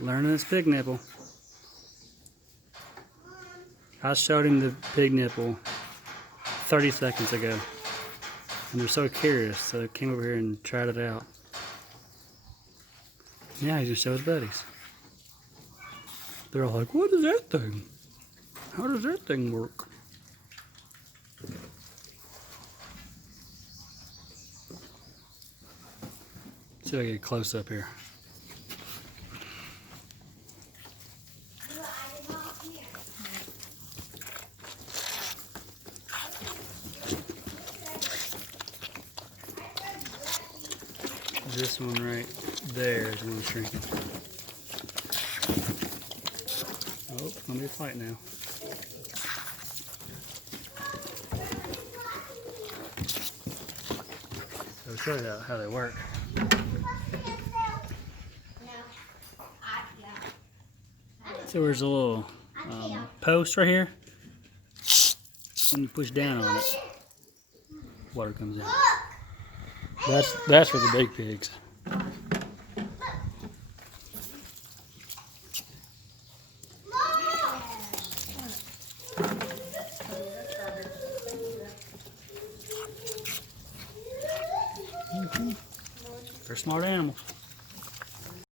Learning his pig nipple. I showed him the pig nipple 30 seconds ago. And they're so curious, so they came over here and tried it out. Now he's gonna show his buddies. They're all like, what is that thing? How does that thing work? See if I get a close up here. This one right there is going to shrink. Oh, it's going to be a fight now. So I'll show you how they work. So there's a little post right here. When you push down on it, water comes in. That's for the big pigs. They're smart animals.